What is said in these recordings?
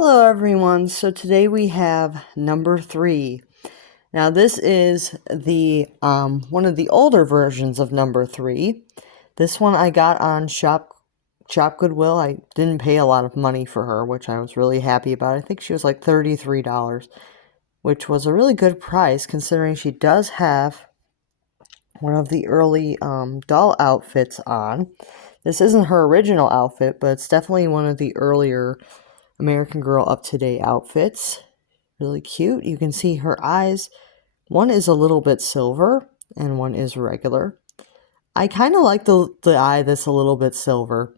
Hello everyone, so today we have number 3. Now this is the one of the older versions of number 3. This one I got on Shop Goodwill. I didn't pay a lot of money for her, which I was really happy about. I think she was like $33, which was a really good price considering she does have one of the early doll outfits on. This isn't her original outfit, but it's definitely one of the earlier American Girl up-to-date outfits. Really cute. You can see her eyes. One is a little bit silver and one is regular. I kind of like the eye that's a little bit silver.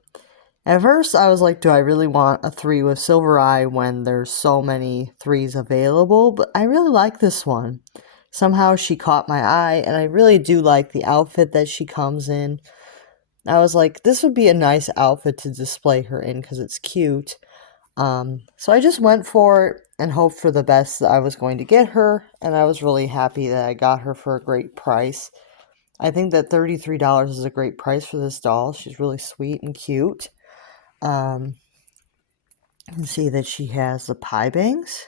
At first, I was like, do I really want a 3 with silver eye when there's so many 3s available? But I really like this one. Somehow she caught my eye, and I really do like the outfit that she comes in. I was like, this would be a nice outfit to display her in because it's cute. So I just went for it and hoped for the best that I was going to get her, and I was really happy that I got her for a great price. I think that $33 is a great price for this doll. She's really sweet and cute. You can see that she has the pie bangs.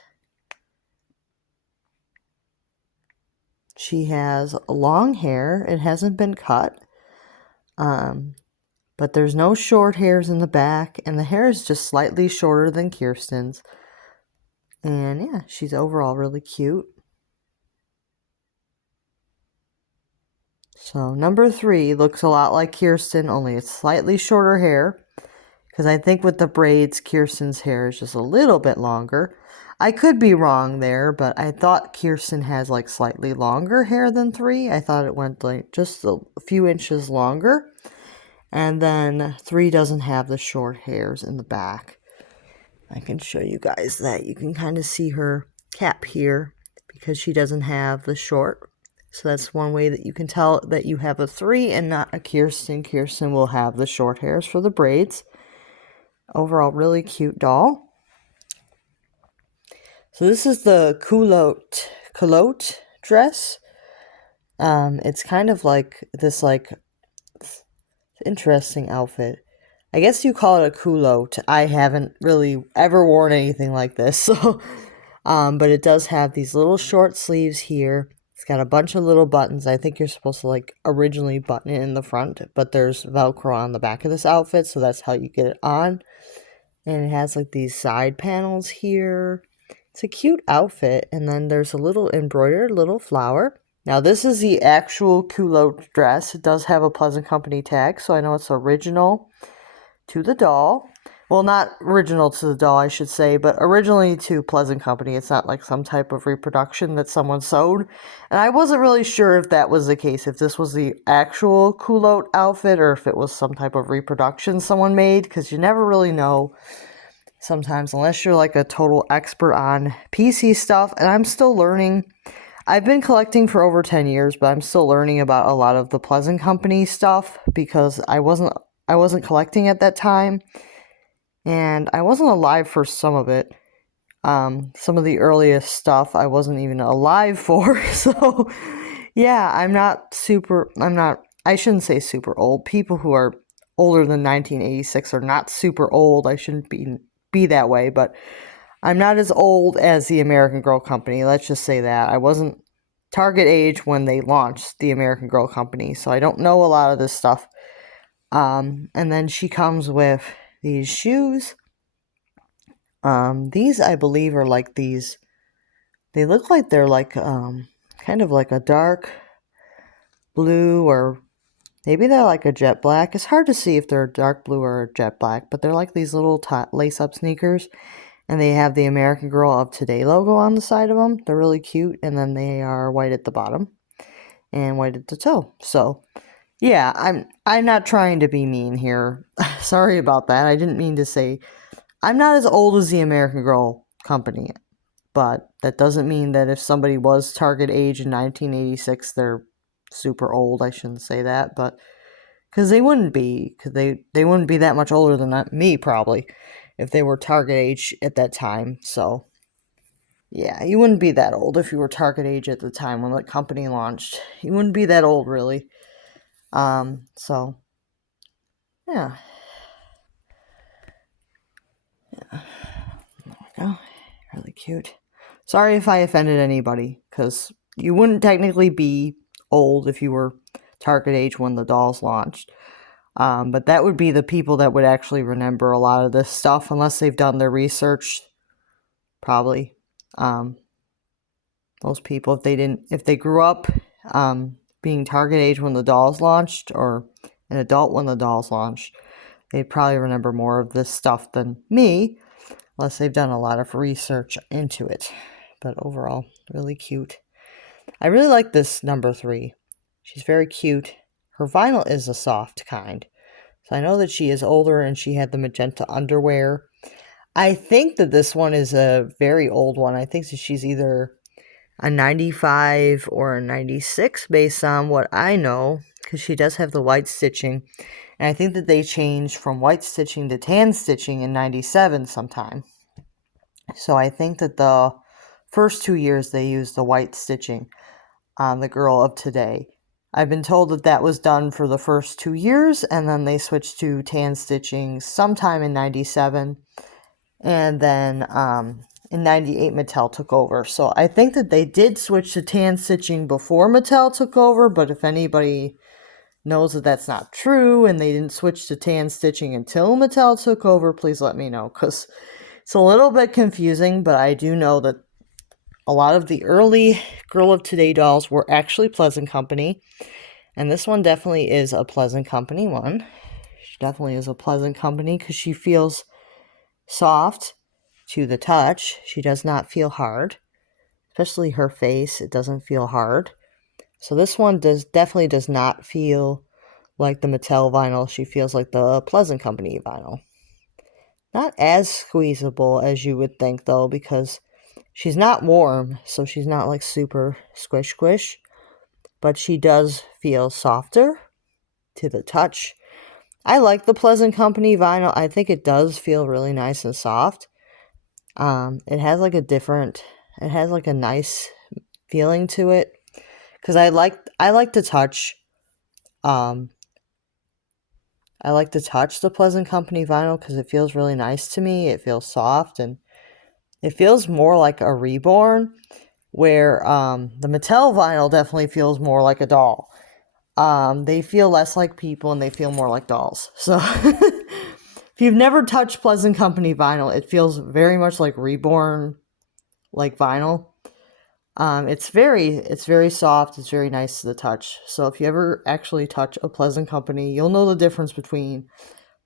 She has long hair. It hasn't been cut. But there's no short hairs in the back, and the hair is just slightly shorter than Kirsten's. And yeah, she's overall really cute. So number 3 looks a lot like Kirsten, only it's slightly shorter hair. Because I think with the braids, Kirsten's hair is just a little bit longer. I could be wrong there, but I thought Kirsten has like slightly longer hair than 3. I thought it went like just a few inches longer. And then 3 doesn't have the short hairs in the back. I can show you guys that. You can kind of see her cap here because she doesn't have the short. So that's one way that you can tell that you have a 3 and not a Kirsten. Kirsten will have the short hairs for the braids. Overall, really cute doll. So this is the culotte dress. It's kind of like this interesting outfit. I guess you call it a culotte. I haven't really ever worn anything like this, so but it does have these little short sleeves here. It's got a bunch of little buttons. I think you're supposed to like originally button it in the front, but there's Velcro on the back of this outfit, so that's how you get it on. And it has like these side panels here. It's a cute outfit, and then there's a little embroidered little flower. Now this is the actual culotte dress. It does have a Pleasant Company tag, so I know it's original to the doll. Well, not original to the doll, I should say, but originally to Pleasant Company. It's not like some type of reproduction that someone sewed. And I wasn't really sure if that was the case, if this was the actual culotte outfit or if it was some type of reproduction someone made, because you never really know sometimes unless you're like a total expert on PC stuff. And I'm still learning. I've been collecting for over 10 years, but I'm still learning about a lot of the Pleasant Company stuff because I wasn't collecting at that time. And I wasn't alive for some of it. Some of the earliest stuff I wasn't even alive for. So, yeah, I shouldn't say super old. People who are older than 1986 are not super old. I shouldn't be that way, but I'm not as old as the American Girl Company. Let's just say that. I wasn't target age when they launched the American Girl Company, so I don't know a lot of this stuff. And then she comes with these shoes. These I believe are like these. They look like they're like kind of like a dark blue, or maybe they're like a jet black. It's hard to see if they're dark blue or jet black, but they're like these little lace-up sneakers, and they have the American Girl of Today logo on the side of them. They're really cute, and then they are white at the bottom and white at the toe. So yeah, I'm not trying to be mean here. Sorry about that. I didn't mean to say. I'm not as old as the American Girl Company, but that doesn't mean that if somebody was target age in 1986, they're super old. I shouldn't say that, but because they wouldn't be, because they wouldn't be that much older than me probably if they were target age at that time. So yeah, you wouldn't be that old if you were target age at the time when the company launched. You wouldn't be that old really. So yeah. There we Really cute. Sorry if I offended anybody, because you wouldn't technically be old if you were target age when the dolls launched. But that would be the people that would actually remember a lot of this stuff, unless they've done their research, probably. Most people, if they grew up being target age when the dolls launched, or an adult when the dolls launched, they'd probably remember more of this stuff than me, unless they've done a lot of research into it. But overall, really cute. I really like this number 3. She's very cute. Her vinyl is a soft kind. So I know that she is older and she had the magenta underwear. I think that this one is a very old one. I think that she's either a 95 or a 96 based on what I know, because she does have the white stitching. And I think that they changed from white stitching to tan stitching in 97 sometime. So I think that the first 2 years they used the white stitching on the girl of today. I've been told that that was done for the first 2 years, and then they switched to tan stitching sometime in 97. And then in 98, Mattel took over. So I think that they did switch to tan stitching before Mattel took over, but if anybody knows that that's not true and they didn't switch to tan stitching until Mattel took over, please let me know, because it's a little bit confusing, but I do know that a lot of the early Girl of Today dolls were actually Pleasant Company, and this one definitely is a Pleasant Company one. She definitely is a Pleasant Company because she feels soft to the touch. She does not feel hard, especially her face. It doesn't feel hard. So this one definitely does not feel like the Mattel vinyl. She feels like the Pleasant Company vinyl. Not as squeezable as you would think, though, because she's not warm, so she's not like super squish, but she does feel softer to the touch. I like the Pleasant Company vinyl. I think it does feel really nice and soft. It has like a nice feeling to it, because I like to touch the Pleasant Company vinyl because it feels really nice to me. It feels soft and it feels more like a reborn, where the Mattel vinyl definitely feels more like a doll. They feel less like people and they feel more like dolls. So if you've never touched Pleasant Company vinyl, it feels very much like reborn, like vinyl. It's very soft. It's very nice to the touch. So if you ever actually touch a Pleasant Company, you'll know the difference between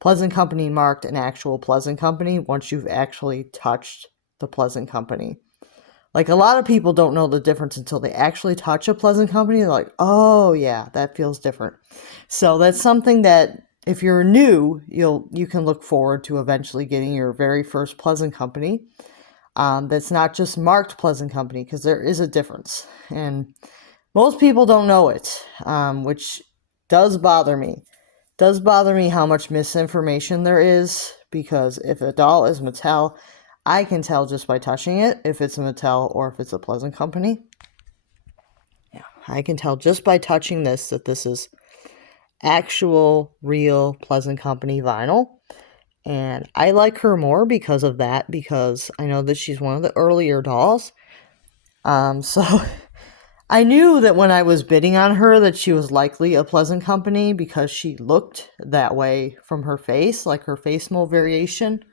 Pleasant Company marked and actual Pleasant Company once you've actually touched the Pleasant Company. Like, a lot of people don't know the difference until they actually touch a Pleasant Company. They're like, oh yeah, that feels different. So that's something that if you're new, you can look forward to eventually getting your very first Pleasant Company. That's not just marked Pleasant Company, because there is a difference. And most people don't know it, which does bother me. Does bother me how much misinformation there is, because if a doll is Mattel, I can tell just by touching it if it's a Mattel or if it's a Pleasant Company. Yeah, I can tell just by touching this that this is actual, real Pleasant Company vinyl. And I like her more because of that, because I know that she's one of the earlier dolls. So I knew that when I was bidding on her that she was likely a Pleasant Company, because she looked that way from her face, like her face mold variation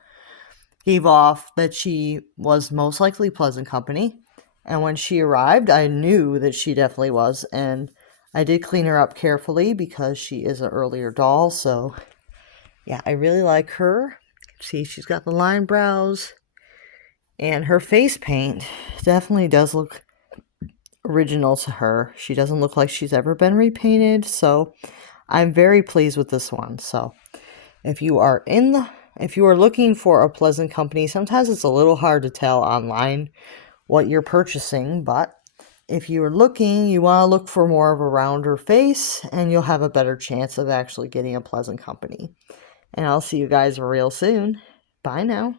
gave off that she was most likely Pleasant Company. And when she arrived, I knew that she definitely was. And I did clean her up carefully because she is an earlier doll. So yeah, I really like her. See, she's got the line brows. And her face paint definitely does look original to her. She doesn't look like she's ever been repainted. So I'm very pleased with this one. So if you are looking for a Pleasant Company, sometimes it's a little hard to tell online what you're purchasing, but if you're looking, you want to look for more of a rounder face, and you'll have a better chance of actually getting a Pleasant Company. And I'll see you guys real soon. Bye now.